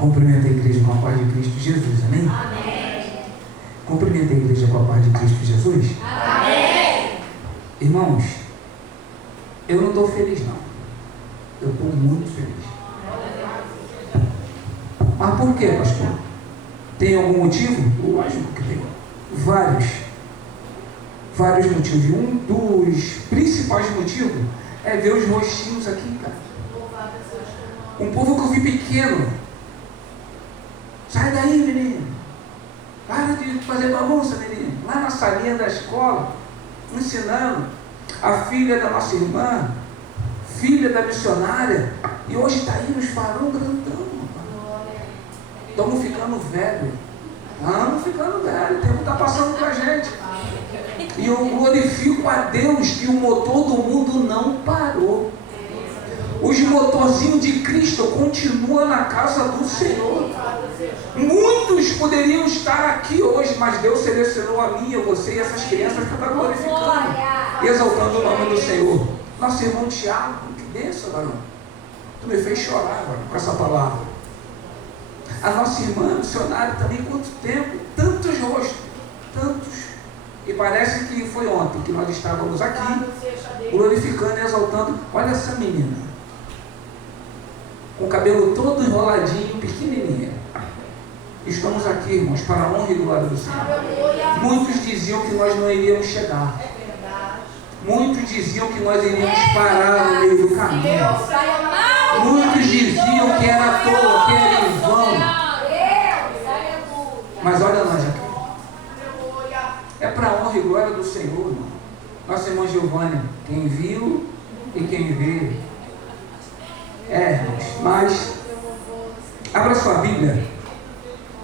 Cumprimenta a igreja com a paz de Cristo Jesus, amém? Amém. Cumprimenta a igreja com a paz de Cristo Jesus. Amém. Irmãos, eu não estou feliz não. Eu estou muito feliz. Mas por quê, pastor? Tem algum motivo? Lógico que tem. Vários motivos. E um dos principais motivos é ver os rostinhos aqui, cara. Um povo que eu vi pequeno. Sai daí, menino. Para de fazer bagunça, menino. Lá na salinha da escola, ensinando a filha da nossa irmã, filha da missionária, e hoje está aí nos farão grandão. Estamos ficando velhos. Estamos ficando velhos. O tempo está passando com a gente. E eu glorifico a Deus que o motor do mundo não parou. Os motorzinhos de Cristo continuam na casa do Senhor. Muitos poderiam estar aqui hoje, mas Deus selecionou a mim, a você e essas crianças para estar glorificando e exaltando o nome do Senhor. Nosso irmão Tiago, que benção, varão. Tu me fez chorar, varão, com essa palavra. A nossa irmã missionária também, quanto tempo, tantos rostos, tantos. E parece que foi ontem que nós estávamos aqui, glorificando e exaltando. Olha essa menina, com o cabelo todo enroladinho, pequenininha. Estamos aqui, irmãos, para a honra e glória do Senhor. Muitos diziam que nós não iríamos chegar. Muitos diziam que nós iríamos parar no meio do caminho. Muitos diziam que era à toa, que era em vão. Mas olha nós aqui. É para a honra e glória do Senhor, irmão. Nossa irmã Giovânia, quem viu e quem vê. Irmãos, mas abra sua Bíblia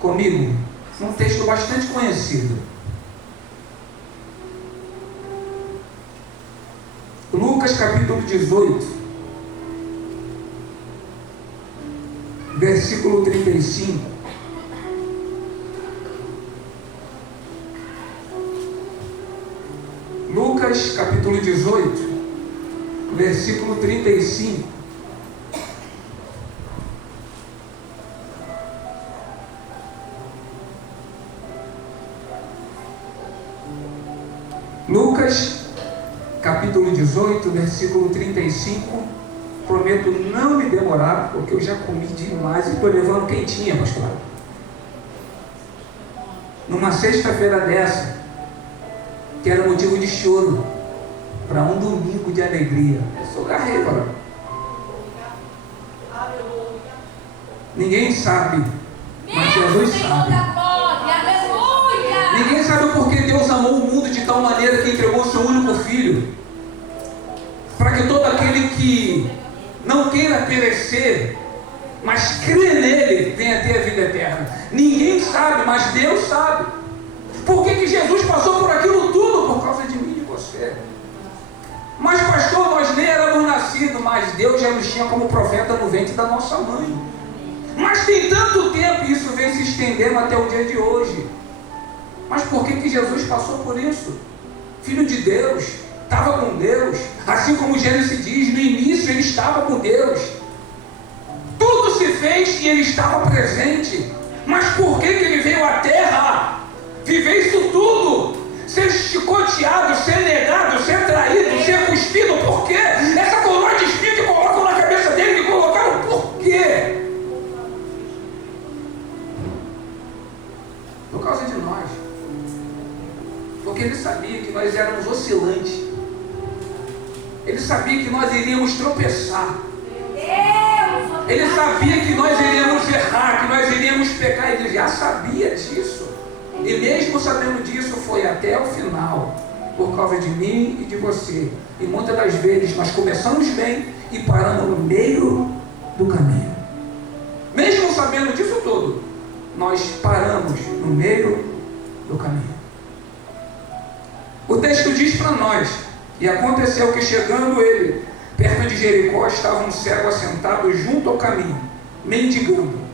comigo, num texto bastante conhecido. Lucas capítulo 18, versículo 35. Lucas capítulo 18, versículo 35. Lucas capítulo 18, versículo 35. Prometo não me demorar, porque eu já comi demais e estou levando quentinha, pastor. Numa sexta-feira dessa, que era motivo de choro, para um domingo de alegria. Eu sou garreiro. Ninguém sabe, mas Jesus sabe. Ninguém sabe porque Deus amou o mundo de tal maneira que entregou o seu único filho, para que todo aquele que não queira perecer, mas crê nele, venha ter a vida eterna. Ninguém sabe, mas Deus sabe. Por que Jesus passou por aquilo tudo? Por causa de mim e de você. Mas pastor, nós nem éramos nascidos, mas Deus já nos tinha como profeta no ventre da nossa mãe. Mas tem tanto tempo e isso vem se estendendo até o dia de hoje. Mas por que Jesus passou por isso? Filho de Deus, estava com Deus, assim como Gênesis diz, no início ele estava com Deus. Tudo se fez e ele estava presente. Mas por que ele veio à terra? Viver isso tudo, ser chicoteado, ser negado, ser traído, ser cuspido, por quê? Essa coroa de espinho que colocam na cabeça dele, que colocaram por quê? Por causa de nós. Porque ele sabia que nós éramos oscilantes. Ele sabia que nós iríamos tropeçar. Ele sabia que nós iríamos errar, que nós iríamos pecar. Ele já sabia disso. E mesmo sabendo disso, foi até o final, por causa de mim e de você. E muitas das vezes nós começamos bem e paramos no meio do caminho. Mesmo sabendo disso tudo, nós paramos no meio do caminho. O texto diz para nós: e aconteceu que, chegando ele perto de Jericó, estava um cego assentado junto ao caminho, mendigando.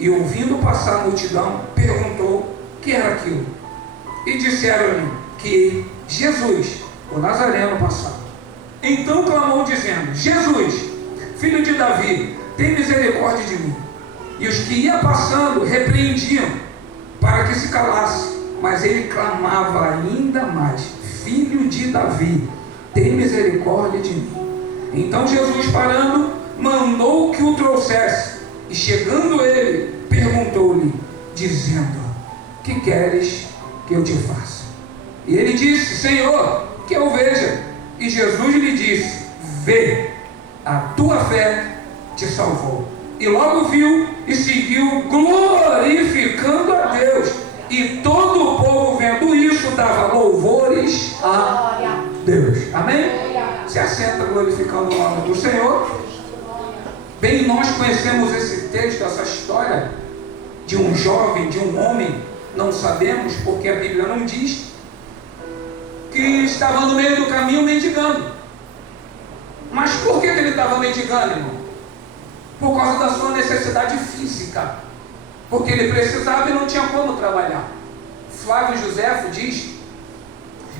E ouvindo passar a multidão, perguntou o que era aquilo. E disseram-lhe que Jesus, o Nazareno, passava. Então clamou dizendo: Jesus, filho de Davi, tem misericórdia de mim. E os que iam passando repreendiam para que se calasse. Mas ele clamava ainda mais: Filho de Davi, tem misericórdia de mim. Então Jesus, parando, mandou que o trouxesse. E chegando ele, perguntou-lhe, dizendo: que queres que eu te faça? E ele disse: Senhor, que eu veja. E Jesus lhe disse: vê, a tua fé te salvou. E logo viu e seguiu, glorificando a Deus. E todo o povo, vendo isso, dava louvores a Deus. Amém? Se assenta glorificando o nome do Senhor. Bem, nós conhecemos esse texto, essa história de um jovem, de um homem. Não sabemos, porque a Bíblia não diz, que estava no meio do caminho mendigando. Mas por que ele estava mendigando, irmão? Por causa da sua necessidade física, porque ele precisava e não tinha como trabalhar. Flávio Joséfo diz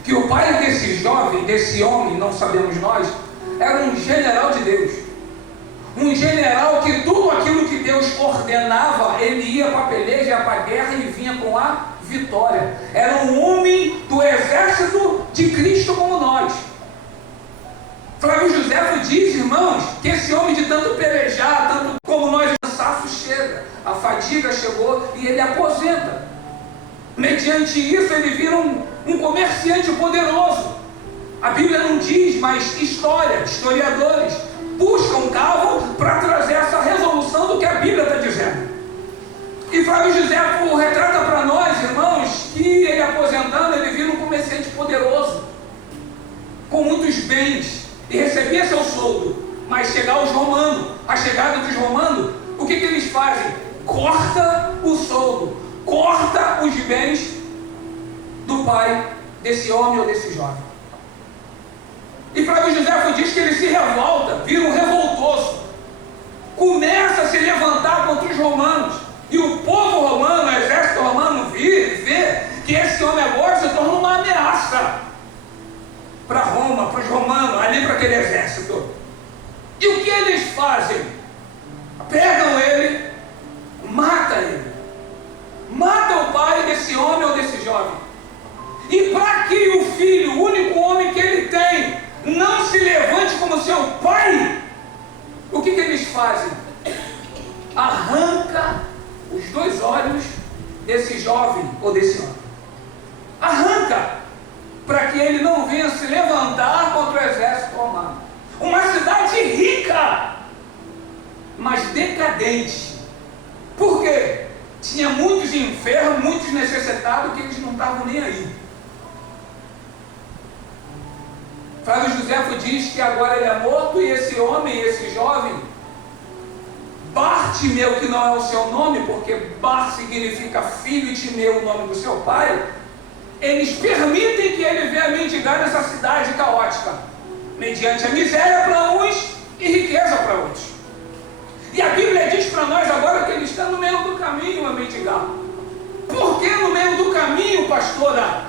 que o pai desse jovem, desse homem, não sabemos nós, era um general de Deus, um general que tudo aquilo que Deus ordenava, ele ia para a peleja, ia para a guerra e vinha com a vitória. Era um homem do exército de Cristo como nós. Flávio Joséfo diz, irmãos, que esse homem, de tanto pelejar, tanto como nós, o cansaço chega, a fadiga chegou e ele aposenta. Mediante isso ele vira um comerciante poderoso. A Bíblia não diz, mas historiadores buscam cavo para trazer essa resolução do que a Bíblia está dizendo. E Flávio Joséfo retrata para nós, irmãos, que ele aposentando, ele vira um comerciante poderoso, com muitos bens, e recebia seu soldo. Mas chegar os romanos, a chegada dos romanos, o que eles fazem? Corta o soldo, corta os bens do pai desse homem ou desse jovem. E Flávio Joséfo diz que ele se revolta, vira um revoltoso, começa a se levantar contra os romanos. E o povo romano, o exército romano, vê que esse homem agora se torna uma ameaça para Roma, para os romanos, ali para aquele exército. E o que eles fazem? Pegam ele, mata o pai desse homem ou desse jovem. E para que o filho, o único homem que ele tem, não se levante como seu pai, o que eles fazem? Arranca os dois olhos desse jovem ou desse homem. Arranca, para que ele não venha se levantar contra o exército romano. Uma cidade rica, mas decadente. Por quê? Tinha muitos enfermos, muitos necessitados, que eles não estavam nem aí. Flávio Joséfo diz que agora ele é morto, e esse homem, esse jovem, Bartimeu, que não é o seu nome, porque Bar significa filho, e Timeu o nome do seu pai, eles permitem que ele venha mendigar nessa cidade caótica, mediante a miséria para uns e riqueza para outros. E a Bíblia diz para nós agora que ele está no meio do caminho a mendigar. Por que no meio do caminho, pastora?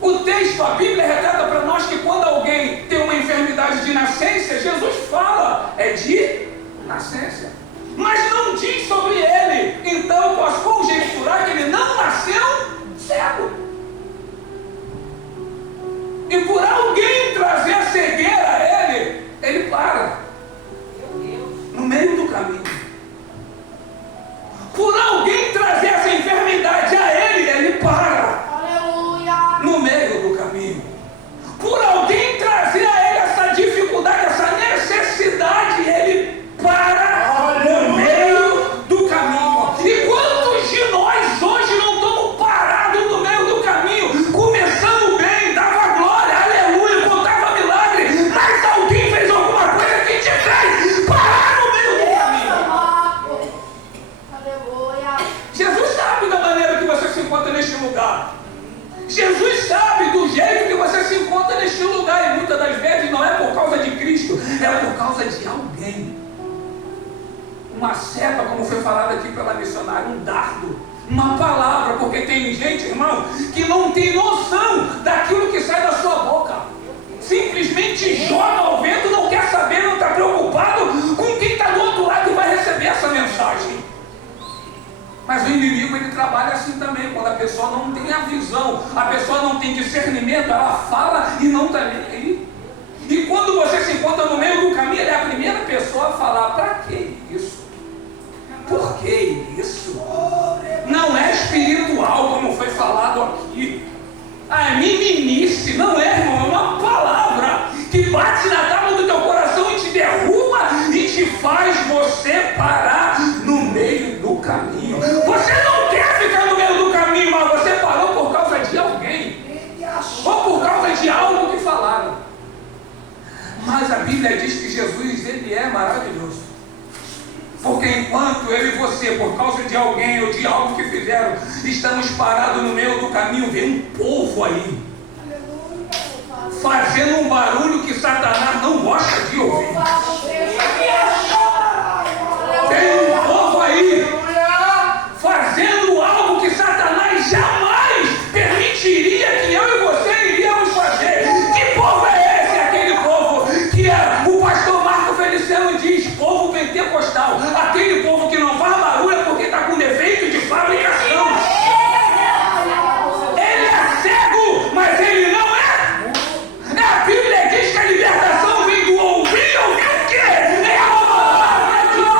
O texto, a Bíblia retrata para nós que quando alguém tem uma enfermidade de nascença, Jesus fala, é de nascença. Mas não diz sobre ele. Então eu posso conjecturar que ele não nasceu cego. E por alguém trazer a cegueira a ele, ele para. No meio do caminho. Por alguém trazer essa enfermidade a ele, ele para. Aleluia. No meio do caminho. Por alguém trazer a ele essa dificuldade, essa necessidade, ele para. No meio do caminho. E quantos de nós hoje não estamos parados no meio do caminho, começando bem, dava glória, aleluia, contava milagre, mas alguém fez alguma coisa que te fez parar no meio do caminho. Aleluia. Jesus sabe da maneira que você se encontra neste lugar. Jesus sabe do jeito que você se encontra neste lugar, e muitas das vezes não é por causa de Cristo, é por causa de alguém. Uma seta, como foi falado aqui pela missionária, um dardo, uma palavra, porque tem gente, irmão, que não tem noção daquilo que sai da sua boca. Simplesmente joga ao vento, não quer saber, não está preocupado com quem está do outro lado e vai receber essa mensagem. inimigo ele trabalha assim também, quando a pessoa não tem a visão, a pessoa não tem discernimento, ela fala e não está nem aí. E quando você se encontra no meio do caminho, ele é a primeira pessoa a falar: para que isso? Por que isso? Não é espiritual, como foi falado aqui. É meninice, não é, irmão, é uma palavra que bate na tábua do teu coração e te derruba e te faz você parar no meio do caminho. Você não quer ficar no meio do caminho, mas você parou por causa de alguém ou por causa de algo que falaram. Mas a Bíblia diz que Jesus, ele é maravilhoso. Porque enquanto eu e você, por causa de alguém ou de algo que fizeram, estamos parados no meio do caminho, vem um povo aí, fazendo um barulho que Satanás não gosta de ouvir. Tem um povo aí, fazendo algo que Satanás jamais permitiria que eu e você iríamos fazer. Que povo é esse? Aquele povo que o pastor Marco Feliciano diz, povo pentecostal. Aquele povo que não faz barulho é porque está com defeito de fabricação. Ele é cego, mas ele não é. A Bíblia diz que a libertação vem do ouvir o quê? É a palavra de Deus.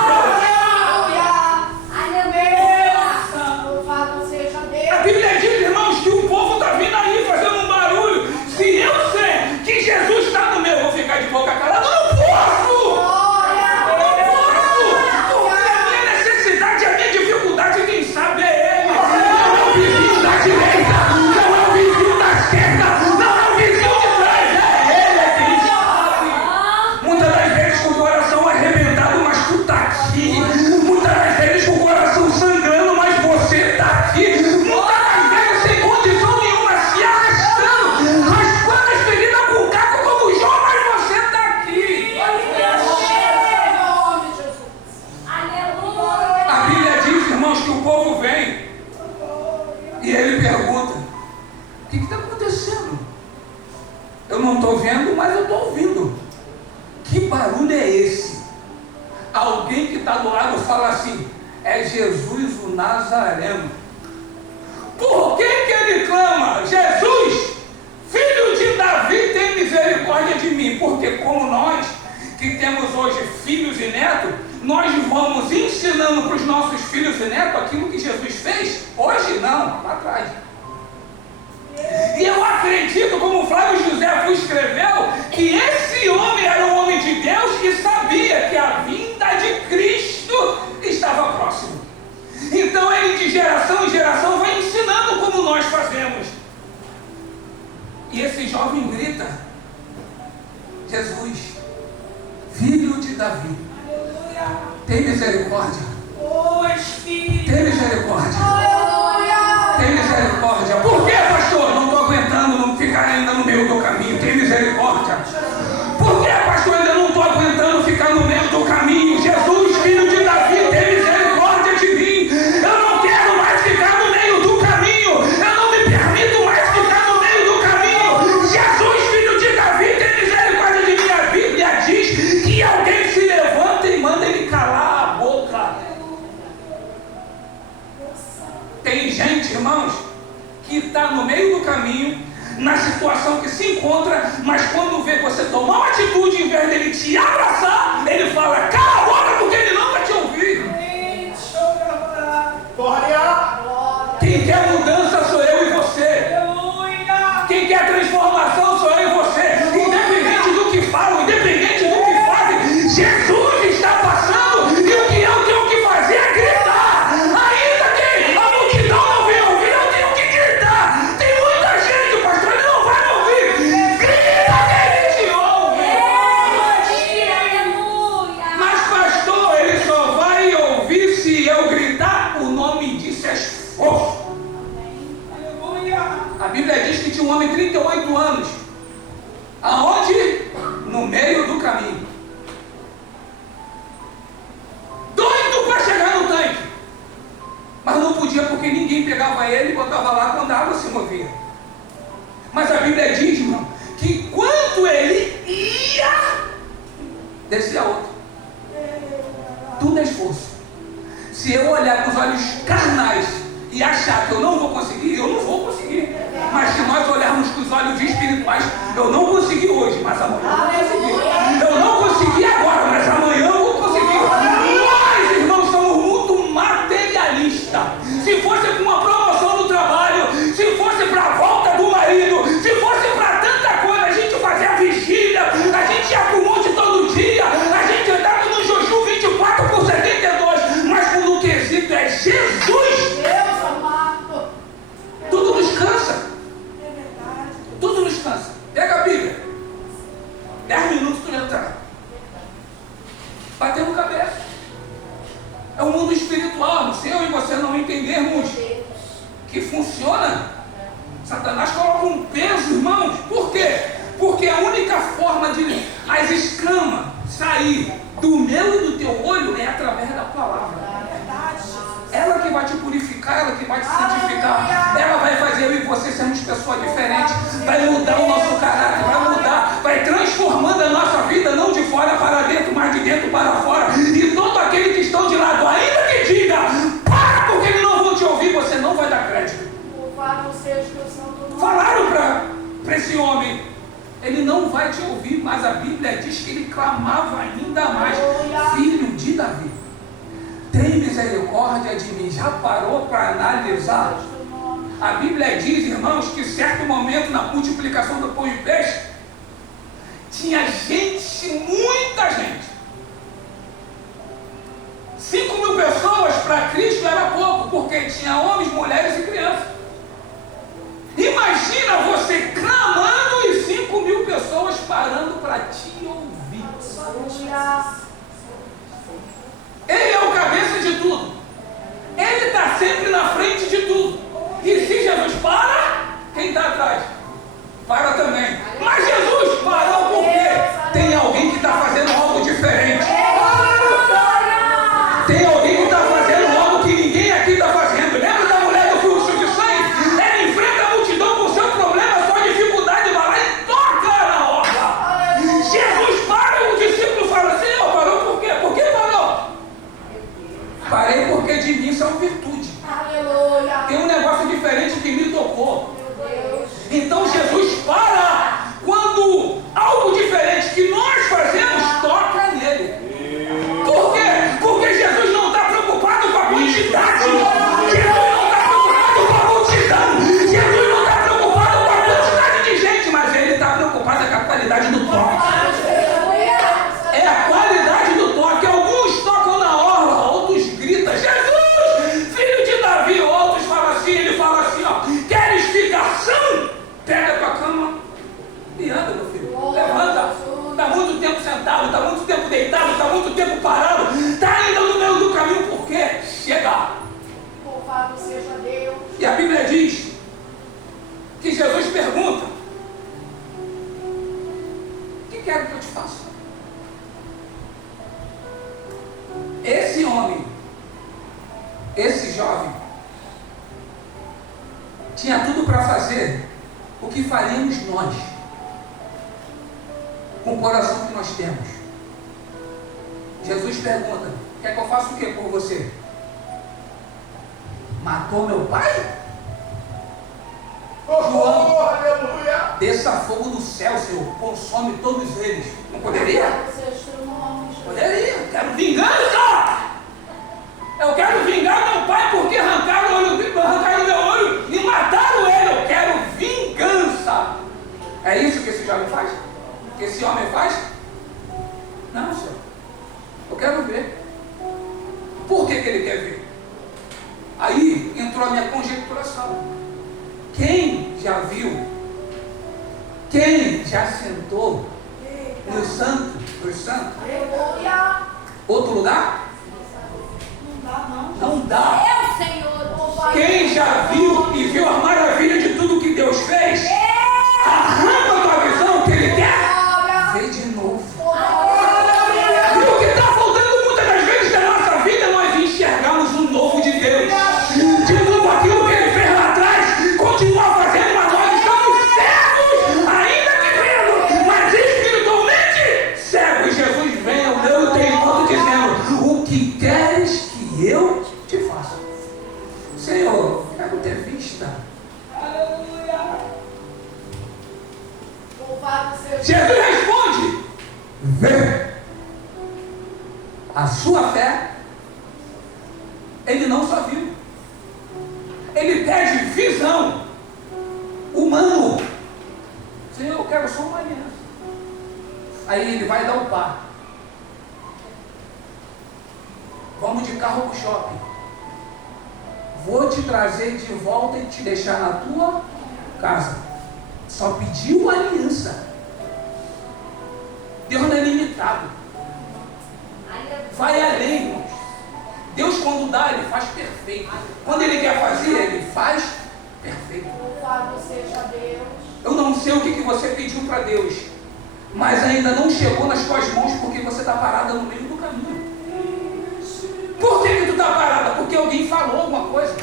A Bíblia diz, irmãos, que o povo está vindo aí fazendo um barulho. Se eu sei que Jesus está no meu, eu vou ficar de boca calada? Não posso! Alguém que está do lado fala assim: é Jesus o Nazareno. Por que ele clama: Jesus, filho de Davi, tem misericórdia de mim? Porque como nós que temos hoje filhos e netos, nós vamos ensinando para os nossos filhos e netos aquilo que Jesus fez. Hoje não, lá atrás. E eu acredito, como Flávio José escreveu, que esse homem era um homem de Deus e sabia que a vinda de Cristo estava próximo. Então ele de geração em geração vai ensinando como nós fazemos. E esse jovem grita: Jesus, filho de Davi, tem misericórdia. Tem misericórdia. Tem misericórdia. Por que, pastor? Não estou aguentando não ficar ainda no meio do caminho. Tem misericórdia. Por que, pastor? Ainda não estou aguentando ficar no meio do caminho. Jesus, filho de Davi, tem misericórdia de mim. Eu não quero mais ficar no meio do caminho. Eu não me permito mais ficar no meio do caminho. Jesus, filho de Davi, tem misericórdia de mim. A Bíblia diz que alguém se levanta e manda ele calar a boca. Tem gente, irmãos, que está no meio do caminho, na situação que se encontra, mas quando vê você tomar uma atitude, em vez dele te abraçar, ele fala: cala a boca, porque ele não vai te ouvir. Quem quer mudança sou eu e você. Quem quer transformação sou eu e você. Independente do que falam, independente do que fazem, Jesus está passando e o que eu tenho que fazer é gritar. Ainda que a multidão não venha ouvir, eu tenho que gritar. Tem muita gente, pastor, ele não vai me ouvir. Grita que ele te ouve. Mas pastor, ele só vai ouvir se eu gritar. O nome disso é esforço. A Bíblia diz que tinha um homem de 38 anos. Aonde? No meio do caminho. Doido para chegar no tanque. Mas não podia porque ninguém pegava ele e botava lá quando a água se movia. Mas a Bíblia diz, irmão, que quando ele ia, descia outro. Tudo é esforço. Se eu olhar com os olhos carnais e achar que eu não vou conseguir, eu não vou conseguir. Mas se nós olharmos com os olhos espirituais, eu não consegui hoje, mas amanhã eu vou conseguir. Eu não consegui agora, mas amanhã eu vou conseguir. Nós, irmãos, somos muito materialistas. Se fosse com uma promoção no trabalho, se fosse para a volta do marido, se fosse para tanta coisa, a gente fazia vigília, a gente ia para o monte todo dia, a gente andava no jejum 24/72, mas quando o quesito é Jesus, Deus amado. tudo nos cansa. É verdade. Tudo nos cansa. Pega a Bíblia. 10 minutos tu já está batendo cabeça. É o mundo espiritual. Se eu e você não entendermos que funciona, Satanás coloca um peso, irmãos. Por quê? Porque a única forma de as escamas sair do meu e do teu olho é através da palavra. É verdade, Jesus. Ela que vai te purificar, ela que vai te santificar, ela vai fazer eu e você sermos pessoas diferentes, vai mudar o nosso caráter, vai mudar, vai transformando a nossa vida, não de fora para dentro, mas de dentro para fora. E todo aquele que estão de lado, ainda que diga, para, porque eles não vão te ouvir, você não vai dar crédito. Louvado seja o santo nome. Falaram para esse homem, ele não vai te ouvir, mas a Bíblia diz que ele clamava ainda mais, filho de Davi, tem misericórdia de mim. Já parou para analisar? A Bíblia diz, irmãos, que em certo momento na multiplicação do pão e peixe, tinha gente, muita gente. 5.000 pessoas para Cristo era pouco, porque tinha homens, mulheres e crianças. Imagina você clamando e 5.000 pessoas parando para te ouvir. Ele é o cabeça de tudo. Ele está sempre na frente de tudo. E se Jesus para, quem está atrás? Para também. Mas Jesus parou por quê? Tem alguém que está fazendo algo diferente. Tem alguém que está fazendo algo que ninguém aqui está fazendo. Lembra da mulher do fluxo de sangue? Ela enfrenta a multidão com seu problema, sua dificuldade, vai lá e toca na obra. Jesus para e o discípulo fala assim, parou por quê? Por que parou? Parei porque de mim são virtude. Aleluia. Tem um negócio diferente que me tocou. Meu Deus. Então Jesus para quando algo diferente que nós fazemos toca nele. Por quê? Porque Jesus não está preocupado com a quantidade. Jesus não está preocupado com a multidão. Jesus não está preocupado com a quantidade de gente, mas ele está preocupado com a qualidade do toque. É a qualidade do toque. Alguns tocam na orla, outros gritam, Jesus, filho de Davi. Outros falam assim, ele fala assim, queres ficar são? Pega a tua cama e anda, meu filho. Levanta. Está muito tempo sentado, está muito tempo deitado, está muito tempo parado, está ainda no meio do caminho, por quê? Chega. Louvado seja Deus. E a Bíblia diz que Jesus pergunta, o que quero que eu te faça? Esse homem, esse jovem, tinha tudo para fazer o que faríamos nós, com o coração que nós temos. Jesus pergunta, quer que eu faça o que por você? Matou meu pai? João, aleluia! desça fogo do céu, Senhor, consome todos eles. Não poderia? Louvado seja o nome, Jesus. Poderia. Eu quero vingança! Eu quero vingar meu pai porque arrancaram meu olho e mataram ele. Eu quero vingança. É isso que esse jovem faz? Que esse homem faz? Não, Senhor. Eu quero ver. Por que ele quer ver? Aí entrou a minha conjecturação. Quem já viu? Quem já sentou no santo dos santos? Aleluia. Outro lugar? Não dá, não. Não dá. Eu, Senhor. Louvado Quem já viu e viu a maravilha de tudo que Deus fez, arranca a tua visão que Ele quer ver de novo. E o que está faltando muitas das vezes na nossa vida, nós enxergamos o novo de Deus. De tudo aquilo que Ele fez lá atrás, continua fazendo, mas nós estamos cegos, ainda que vendo, mas espiritualmente cegos. Jesus vem ao meu encontro dizendo, o que queres que eu A sua fé, ele não só viu. Ele pede visão. Humano. Senhor, eu quero só uma aliança. Aí ele vai dar um par. Vamos de carro para o shopping. Vou te trazer de volta e te deixar na tua casa. Só pediu aliança. Deus não é limitado. Vai além, irmãos. Deus, quando dá, ele faz perfeito. Quando ele quer fazer, ele faz perfeito. Louvado seja Deus. Eu não sei o que você pediu para Deus, mas ainda não chegou nas tuas mãos porque você está parada no meio do caminho. Por que tu está parada? Porque alguém falou alguma coisa.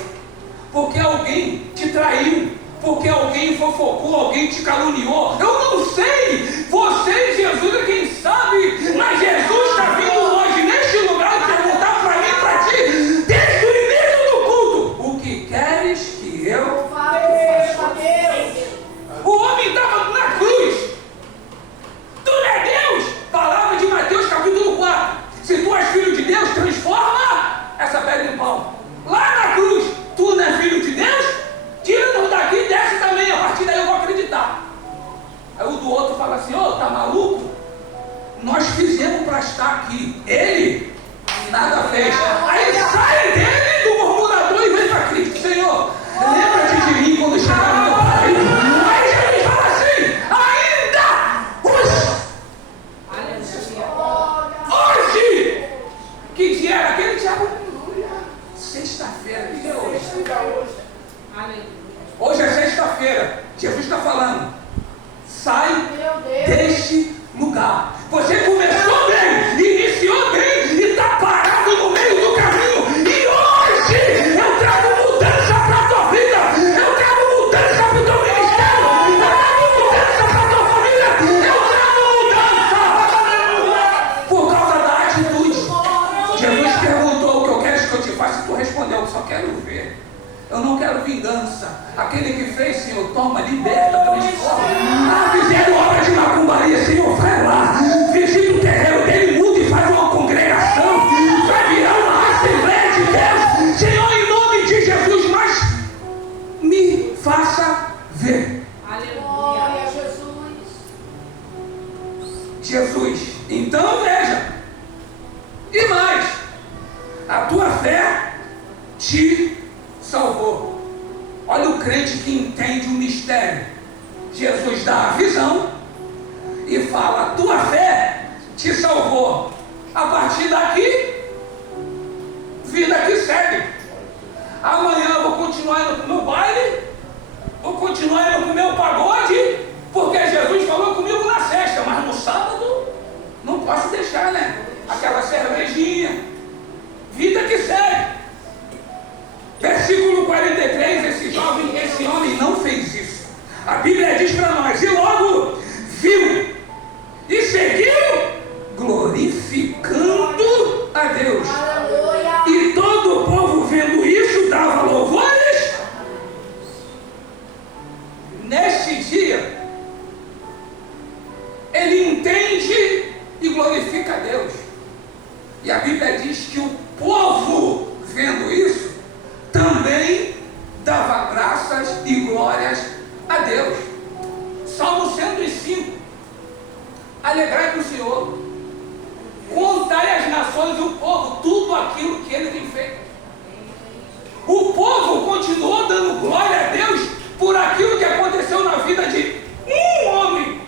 Porque alguém te traiu. Porque alguém fofocou, alguém te caluniou. Eu não sei. Você e Jesus é quem sabe. Mas Jesus está vindo hoje neste lugar e perguntar para mim e para ti, desde o início do culto: o que queres que eu Louvado seja Deus. O homem estava na cruz. Tu não é Deus? Palavra de Mateus capítulo 4. Se tu és filho de Deus, transforma essa pedra em pão. Lá na cruz, tu não é filho de Deus? Tira-nos daqui e desce também. A partir daí eu vou acreditar. Aí o do outro fala assim: ô, tá maluco? Nós fizemos para estar aqui. Ele nada fez. Aí sai dele do murmurador e vem para Cristo. Senhor, lembra-te de mim quando chegar no teu paraíso. Aí Jesus fala assim: ainda hoje. Que dia era aquele? Dia? Sexta-feira. Que dia é hoje? Hoje é sexta-feira. Jesus está falando: sai deste lugar. Você começou bem, iniciou bem e está parado no meio do caminho. E hoje eu trago mudança para a tua vida. Eu trago mudança para o teu ministério. Eu trago mudança para a tua família. Eu trago mudança por causa da atitude. Jesus perguntou: o que eu quero que eu te faça? E tu respondeu: eu só quero ver. Eu não quero vingança. Aquele que fez, Senhor, toma, liberta, transforma. Fizeram obra de macumbaria, Senhor, vai lá. Visita o terreno dele, muda e faz uma congregação. Vai virar uma Assembleia de Deus. Senhor, em nome de Jesus, mas me faça ver. Glória a Jesus. Jesus, então veja. E mais, a tua fé te salvou. Olha o crente que entende o mistério. Jesus dá a visão e fala: a tua fé te salvou. A partir daqui, vida que segue. Amanhã eu vou continuar indo para o meu baile, vou continuar indo para o meu pagode, porque Jesus falou comigo na sexta, mas no sábado não posso deixar, né? Aquela cervejinha. Vida que segue. Versículo 43, esse homem não fez isso. A Bíblia diz para nós: e logo viu e seguiu glorificando a Deus. Aleluia. E todo o povo vendo isso dava louvores. Neste dia, ele entende e glorifica a Deus. E a Bíblia diz que o povo vendo isso também dava graças e glórias a Deus. Salmo 105. Alegrai do Senhor, contai às nações o povo tudo aquilo que ele tem feito. O povo continuou dando glória a Deus por aquilo que aconteceu na vida de um homem,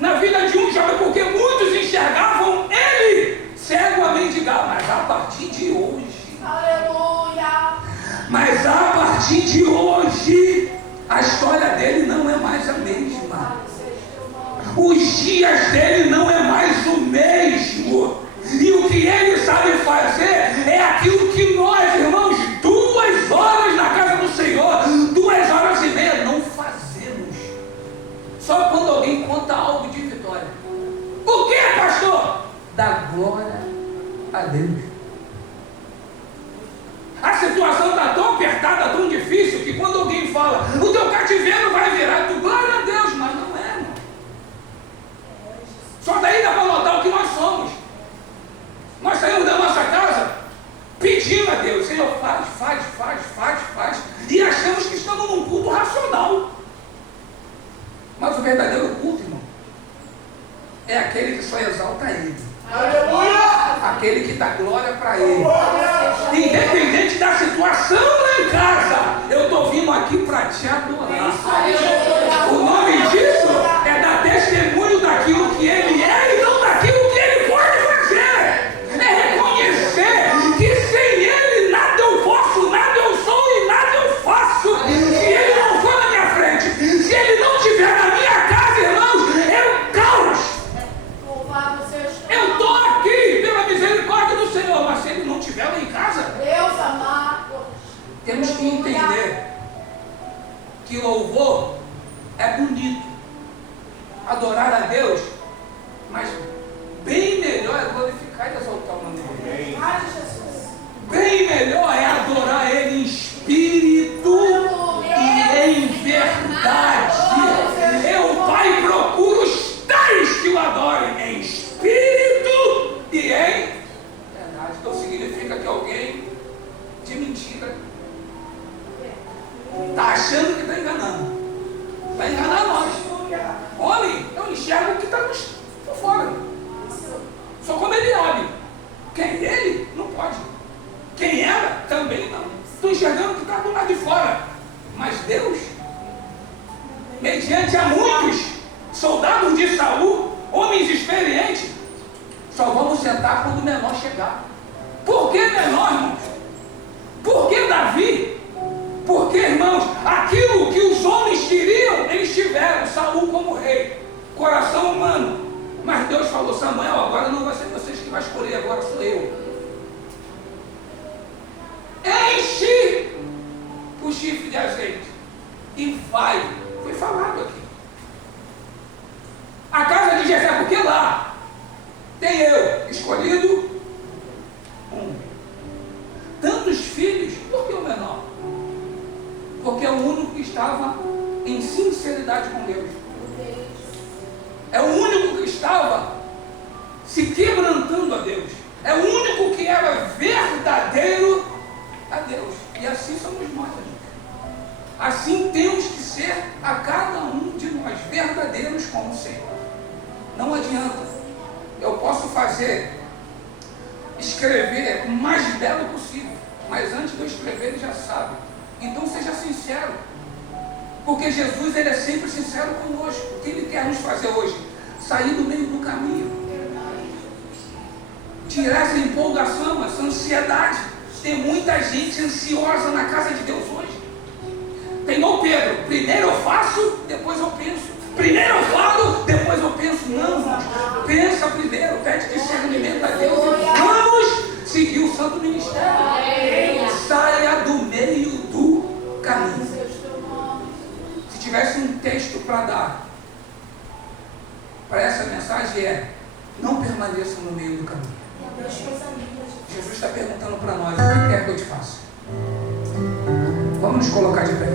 na vida de um jovem, porque muitos enxergavam ele cego a mendigar, mas a partir de hoje, Aleluia. mas a partir de hoje, a história dele não é mais a mesma. Os dias dele não é mais o mesmo. E o que ele sabe fazer é aquilo que nós, irmãos, 2 horas na casa do Senhor, 2 horas e meia, não fazemos. Só quando alguém conta algo de vitória. O que, pastor? Dá glória a Deus. A situação está tão apertada, tão difícil, que quando alguém fala: o teu cativeiro vai virar, tu glória a Deus, mas não é, irmão. Só daí dá para notar o que nós somos. Nós saímos igreja faz, e achamos que estamos num culto racional. Mas o verdadeiro culto, irmão, é aquele que só exalta Ele. Aleluia! Aquele que dá glória para Ele. Independente da situação lá em casa, eu estou vindo aqui para te adorar. O nome disso é dar testemunho daquilo que Ele é e não daquilo que Ele pode fazer. É reconhecer que sem Ele nada eu posso, nada eu sou e nada eu faço. Se Ele não for na minha frente, se Ele não estiver na minha casa, irmãos, é um caos. Eu estou aqui pela misericórdia do Senhor, mas se Ele não estiver lá em casa, Deus amado, temos que entender que louvor é bonito, adorar a Deus, mas bem melhor é glorificar e exaltar o nome dele. Ai, Jesus. Bem melhor é adorar Ele em espírito e em verdade. Eu, Pai, procuro os tais que o adorem em espírito e em verdade. Então significa que alguém de mentira está achando que está enganando. Está enganando nós. Homem, eu enxergo o que está por fora. Só como ele olha. Quem é ele? Não pode. Quem era? Também não. Estou enxergando o que está do lado de fora. Mas Deus, mediante a muitos soldados de Saul, homens experientes, só vamos sentar quando o menor chegar. Por que menor, irmãos? Por que Davi? Porque, irmãos, aquilo que os homens queriam, eles tiveram. Saul como rei, coração humano. Mas Deus falou: Samuel, agora não vai ser vocês que vai escolher, agora sou eu. Enche o chifre de azeite e vai. Foi falado aqui. A casa de Jessé, porque lá tem eu, escolhido um. Tantos filhos, por que o menor? Porque é o único que estava em sinceridade com Deus. É o único que estava se quebrantando a Deus. É o único que era verdadeiro a Deus. E assim somos nós, gente. Assim temos que ser a cada um de nós, verdadeiros como o Senhor. Não adianta. Eu posso escrever o mais belo possível, mas antes de eu escrever ele já sabe. Então seja sincero, porque Jesus, ele é sempre sincero conosco. O que ele quer nos fazer hoje? Sair do meio do caminho, tirar essa empolgação, essa ansiedade. Tem muita gente ansiosa na casa de Deus hoje. Tem o Pedro: primeiro eu faço, depois eu penso. Primeiro eu falo, depois eu penso. Não, irmãos, pensa primeiro, pede discernimento a Deus e vamos seguir o santo ministério. Saia do meio do caminho. Se tivesse um texto para dar para essa mensagem, não permaneça no meio do caminho. Jesus está perguntando para nós: o que quer que eu te faça? Vamos nos colocar de pé.